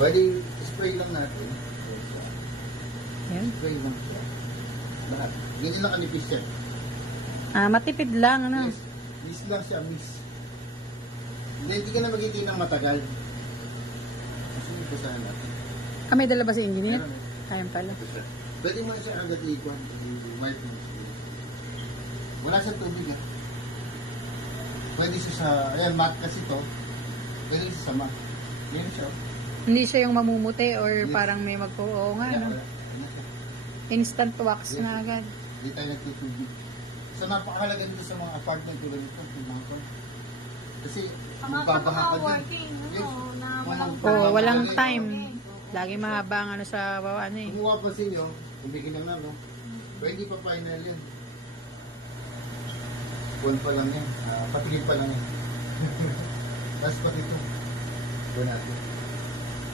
Pwede spray lang natin. Yan. Spray lang siya. Lahat. Ganyan lang kanipis siya. Matipid lang, ano? Yes. Miss lang siya, miss. Hindi ka na magiging ng matagal. Kasi ito sa natin. May dala ba si engineer? Meron eh. Ayan pala. Ito siya. Pwede mo na siya agad ikuan. Wipe mo. Wala siyang tubig ha. Pwede siya sa, ayan, mat kasi to. Pwede siya sa mat. Yan siya. Hindi siya yung mamumuti or Yes. parang may oo nga, Wala, no? wala. Ayan siya. Instant wax Yes. na agad. Hindi tayo nagtutubig. So napakahalaga dito sa mga apartment tulad nito. Kasi magbabaha ka dyan. working, Yes. na walang Walang Lagay time. mo. Lagi mahaba ang ano sa baba, ano eh. Kumuha pa sa inyo, kumbikin na nga, no? Pwede pa final yan. Buwan pa lang yan. Patigil pa lang yan. Tapos pa dito. Buwan natin.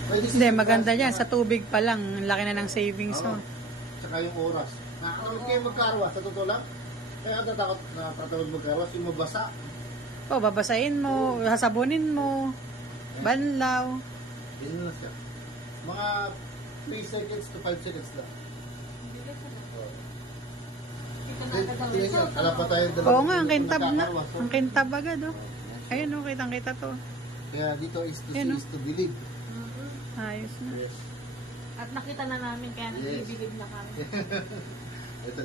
Pwede Hindi, maganda yan. Sa tubig pa lang, ang laki na ng savings, Oo. no? Tsaka yung oras. Nakakaroon kayo magkarwas, sa totoo lang. Kaya tatakot na tatawag magkarwas, yung mabasa. Babasahin mo, sasabunin mo, banlaw. Yun na siya. Mga 3 seconds to 5 seconds lang. Tingnan nyo, wala pa tayo Oo nga, ang minuto kintab na. nagkakarwas, oh. Ang kintab agad, oh. Ayun, oh, kitang-kita to. Kaya dito is to see Yun, no? is to believe. Ayos na. Yes. At nakita na namin kaya Yes. nagbibilib na kami. Ito.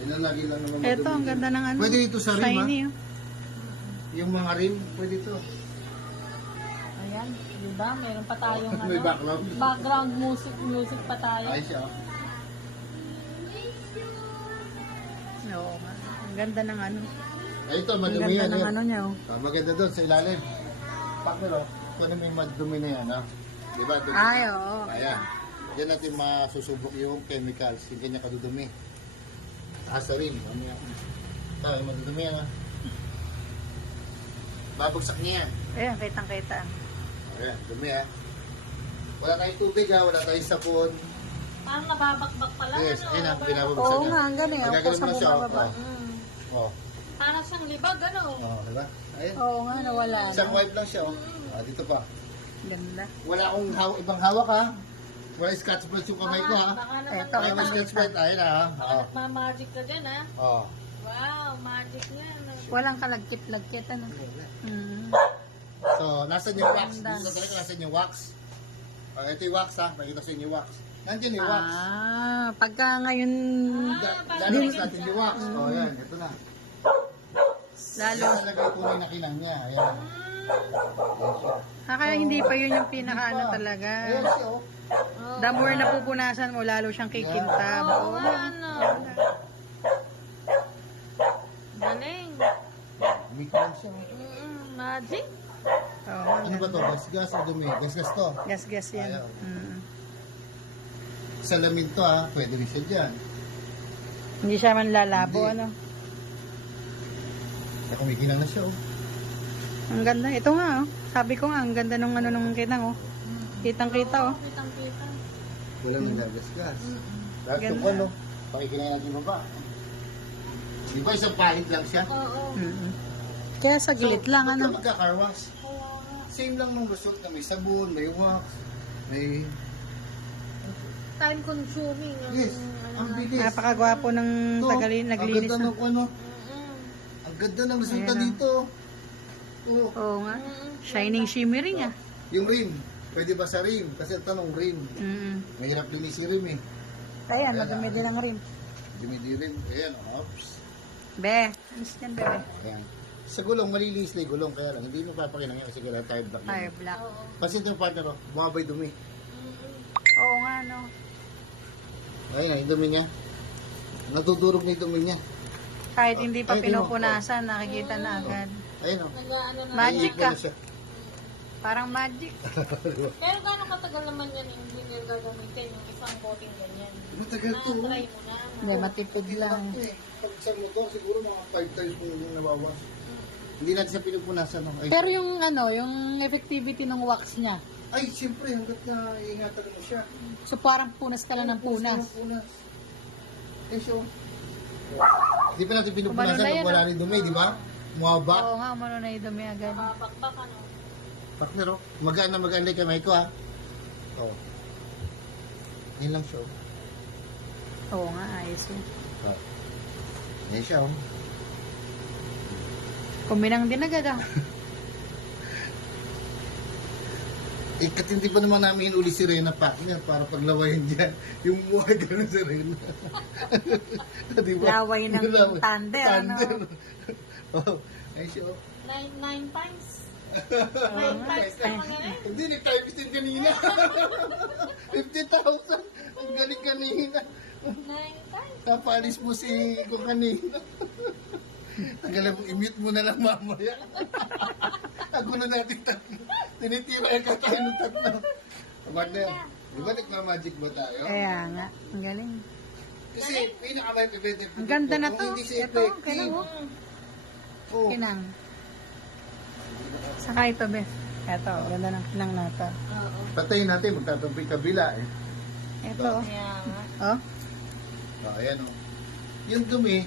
Yan ang lagi lang naman Ito, ang madumi. ganda ng ano. Pwede dito sa rim, Shiny, ha? oh. Yung mga rim, pwede ito. Ayan, di ba? Meron pa tayong May background. background music pa tayo. Ay siya. Oo nga. Ang ganda ng ano. Ay ito, Ang madumi ganda yan. ng yan. ano niya, oh. Maganda doon sa ilalim. Partner, oh. Ito na may madumi na yan, ha? Di ba? Dumi. Ay, oo. Ayan. Diyan natin masusubok yung chemicals. Yung kanya kadudumi. Asa rin. Ito, yung madudumi yan, ha? Babagsak niya yan. Ayan, kitang-kita. Ayan, dumi, ha? Wala tayong tubig, ha? Wala tayong sapon. Parang nababakbak pala. Yes, ano? ayun ang binabagsak Oo niya. nga, ang galing, ah. Ginaganon Sa mo siya, bumababa. Oh. Parang siyang libag, ano? Oh, diba? Ayun. Oo nga, nawala. Isang wipe lang siya, oh. Dito pa. Ganda. Wala akong ibang hawak, ha? Wala scotch brite yung kamay ko, ha? Baka naman Eto, Wala may scotch brite, ayun, ha? Baka nagmamagic ka dyan, ha? Oh. Wow, magic nga. No? Walang kalagkit-lagkit, ano. So, nasan yung wax? Ganda. Dito talaga, nasan yung wax? Ito yung wax, ha? Nakita sa inyo yung wax. Nandiyan yung wax. Pagka ngayon, Lalabas natin yung wax. Oh, ayan. Ito na. lalo, Yan talaga yung tunay na kinang niya. Ayan. Ayan siya. kaya hindi pa yun yung pinaka-ano talaga. Ayan siya, oh. The more na pupunasan mo, lalo siyang kikintab. Oo, Oo. ano? Galing. Mikron siya. Magic. Oo, Ano ba to? Gas-gas o dumi? Gas-gas to. gas-gas yan. Ayaw. Mm. Salamin to, ha? Pwede rin siya dyan. Hindi siya man lalabo, Hindi. ano. Kumikinang na siya, oh. Ang ganda. Ito nga, oh. Sabi ko nga, ang ganda nung ano nung kinang, oh. Kitang-kita, oh. Kitang-kita. Walang nilagas-gas. Dahil Ganda. ito ko, no? Pakikinang natin baba. Di ba isang pahit lang siya? Oo. Mm. Kaya sa gilid lang, ba't ano. ka magka-carwash? Same lang ng result na may sabon, may wax, may... Time consuming. Yung, Yes, ang bilis. Napakagwapo ng Ito, naglinis Ang ganda na. ng ano, ang ganda ng resulta Ayan, oh. dito. Oh. Oo nga. Shining, shimmering, ah. Yung rim, pwede ba sa rim? Kasi ang tanong rim. Mahirap linis yung rim, eh. Ayan, madumi din ang rim. Dumidi rim. Ayan, oops. Be, alis yan, bebe. Ayan. Sa gulong, malilinis na yung gulong. Kaya lang, hindi mo papakinang yan kasi kailangan tire black. Tire black. Kasi ito yung partner ko, bumabay dumi. Oo nga, no. Ayun, yung dumi niya. Natudurog na yung dumi niya. Kahit hindi pa Ay, di mo. pinupunasan, nakikita na agad. Ayun, oh. Nag-ano na. Magic Naiipon ka. na siya. Parang magic. Pero gano'ng katagal naman yan engineer gagamitin yung isang coating ganyan? Matagal to. Na-try mo na. Hindi, matipid lang. Pag sa motor, siguro mga 5 times mo yung nabawas. Hindi natin siya pinupunasan. No? Ay, Pero yung ano, yung effectivity ng wax niya. ay, siyempre, hanggat na iingatan mo siya. So parang punas ka lang ng punas. Punas. Eh, so, hindi pa natin pinupunasan Kumano na pag yan, wala ah. rin dumi, di ba? Mumaba. Oo nga, umano na yung dumi agad. Babakbak ano. Partner, oh. Magana yung kamay ko, ha. Oh. Yan lang siya, oh. Oo nga, ayos yun. Ah. Yan siya, oh. Kuminang din agad ah. Hindi pa naman namin uli si Rena partner para paglawayin dyan. Yung buhay gano'n si Rena. Diba? Laway ng thunder, ano? Oh, ay siya, oh. 9 times. Oo 9 nga. times naman yan eh. Hindi, nag-times din kanina. 50,000. Ang galing kanina. 9 times. Kapalis mo si ko kanina. Tagalan mo, i-mute mo na lang mamaya. Ako na natin tatlo. Tinitira ka tayo ng tatlo. Partner, di ba nagmamagic ba tayo? Kaya nga, ang galing. Kasi pinaka-life effective. Ang ganda na to. Kung hindi siya Ito, effective. kinang oh. Oh. Kinang. Saka ito, Beth. Ito, ganda ng kinang nata. Oo. Patayin natin, magtatabi kabila eh. Ito, oh. Kaya nga. Oh. Oh, ayan oh. Yung dumi,